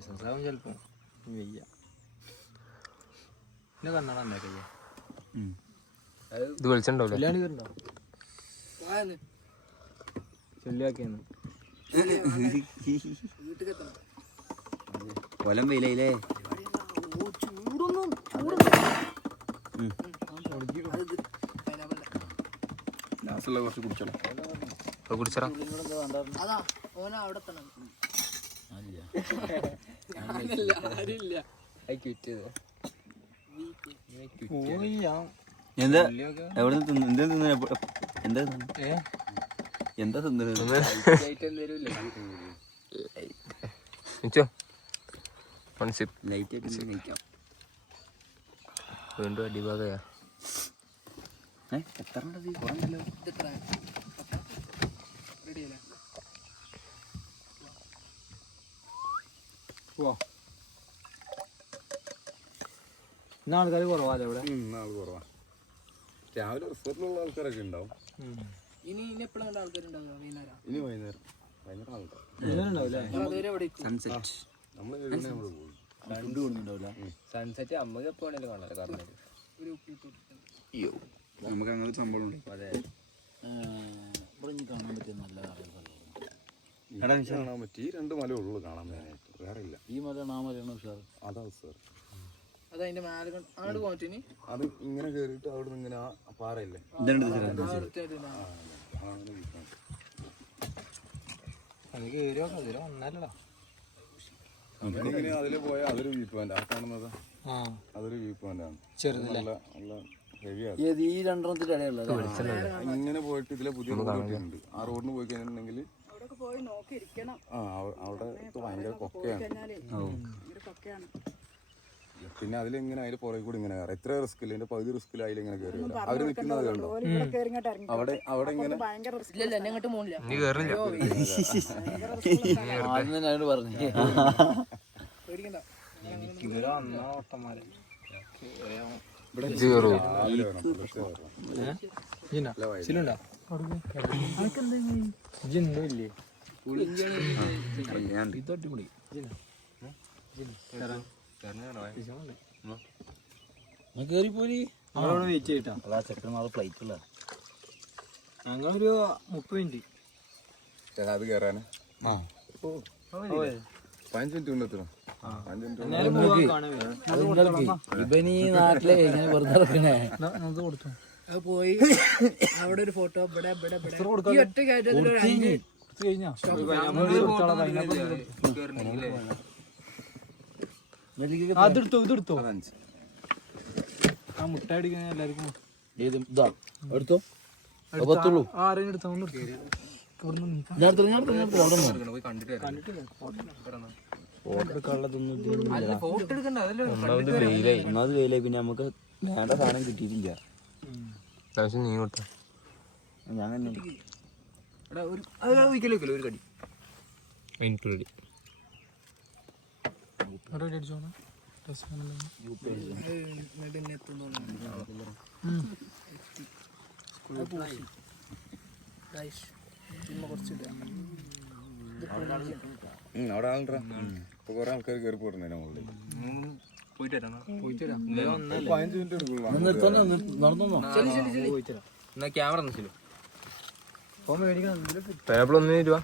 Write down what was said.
ലൈസൻസാവും ചിലപ്പോ വയ്യ പിന്നെ കണ്ണാട ഉണ്ടാക്കിയ ഇത് വിളിച്ചിട്ടുണ്ടാവില്ല ചൊല്ലിയാക്കിയെന്ന് കൊലം വെയിലേ കുറച്ച് കുടിച്ചോളാം കുടിച്ചറാ എന്താ എവിടെ എന്താ എന്താ തിന്നത് ലൈറ്റ് ആയിട്ട് കഴിക്കാം വീണ്ടും അടിഭാഗയാ എത്ര കുറഞ്ഞല്ലോ ഇന്ന് ആൾക്കാർ കുറവാല്ലേ ഇവിടെ ആൾ കുറവാ രാവിലെ റിസോർട്ടിലുള്ള ആൾക്കാരൊക്കെ ഉണ്ടാവും ഇനി എപ്പോഴാണ് ആൾക്കാരുണ്ടാവുക ഇനി വൈകുന്നേരം വൈകുന്നേരം ആൾക്കാർ സൺസെറ്റ് നമ്മൾ പോകും സൺസെറ്റ് അമ്മക്ക് എപ്പോഴാണേലും കാണാറ് കാരണം നമുക്ക് അങ്ങനെ സംഭവം ഉണ്ട് അതെ കാണാൻ പറ്റിയ നല്ല കാണാൻ പറ്റി ഈ 2 മല ഉള്ളു കാണാൻ വേനായിട്ട് വേറെ ഇല്ല ഈ മലയാണ് ആ മലയാണോ ഉഷാർ അതാ സാർ അതതിന്റെ മേലെ അങ്ങോട്ട് പോയിട്ടിനി അത് ഇങ്ങനെ കേറിയിട്ട് അവിടെ നിന്ന് ഇങ്ങനെ ആ പാറയില്ലേ ഇങ്ങനെ അതില് പോയാൽ അതൊരു വ്യൂ പോയിന്റ് ആ കാണുന്നത് അതൊരു വ്യൂ പോയിന്റ് ആണ് നല്ല നല്ല ഹെവിയാണ് ഈ രണ്ടെണ്ണത്തിന്റെ ഇടയുള്ളത് ഇങ്ങനെ പോയിട്ട് ഇതിലെ പുതിയ റോഡുണ്ട് ആ റോഡിന് പോയി കഴിഞ്ഞിട്ടുണ്ടെങ്കിൽ ആ അവിടെ ഭയങ്കര കൊക്കയാണ് പിന്നെ അതിലിങ്ങനെ അതിന്റെ പുറകെ കൂടി ഇങ്ങനെ കയറാം എത്ര റിസ്ക് ഇല്ല ഇതിന്റെ പകുതി റിസ്കിൽ അതിലിങ്ങനെ കയറി അവര് നിൽക്കുന്നത് കണ്ടോ അവിടെ അവിടെ ഇങ്ങനെ പറഞ്ഞു ഞങ്ങളോട് വെയിറ്റ് ചെയ്തിട്ടാ ഫ്ലൈറ്റ് ഞങ്ങളൊരു 30 മിനിറ്റ് അത് കയറാന് 15 മിനിറ്റ് കൊണ്ട് എത്തണം 5 മിനിറ്റ് ഇവനീ നാട്ടിലെ ഇങ്ങനെ വെറുതെ ഇറക്കണേ പോയി അവിടെ ഒരു ഫോട്ടോ ഇവിടെ ഒറ്റ അതെടുത്തോ ഇതെടുത്തോ ആ മുട്ട അടിക്കാൻ എല്ലാവർക്കും എടുത്തോ പത്തുള്ളൂ ആരെയും എടുത്താ ഒന്നാമത് വെയിലായി പിന്നെ നമുക്ക് വേണ്ട സാധനം കിട്ടിയിട്ടില്ല നീ കൊടുത്ത ഞാൻ തന്നെ ഒരു കടി എനിക്ക് റെഡി അടിച്ചോ അവിടെ ആളുണ്ടാ ഇപ്പൊ കൊറേ ആൾക്കാർ കയറി പോരുന്നേ മുകളിൽ പോയിട്ട് വരാം 15 മിനിറ്റ് എടുക്കുള്ളൂ എന്നാ ക്യാമറ ഫോൺ മേടിക്കണം പേപ്പിൾ 1 രൂപ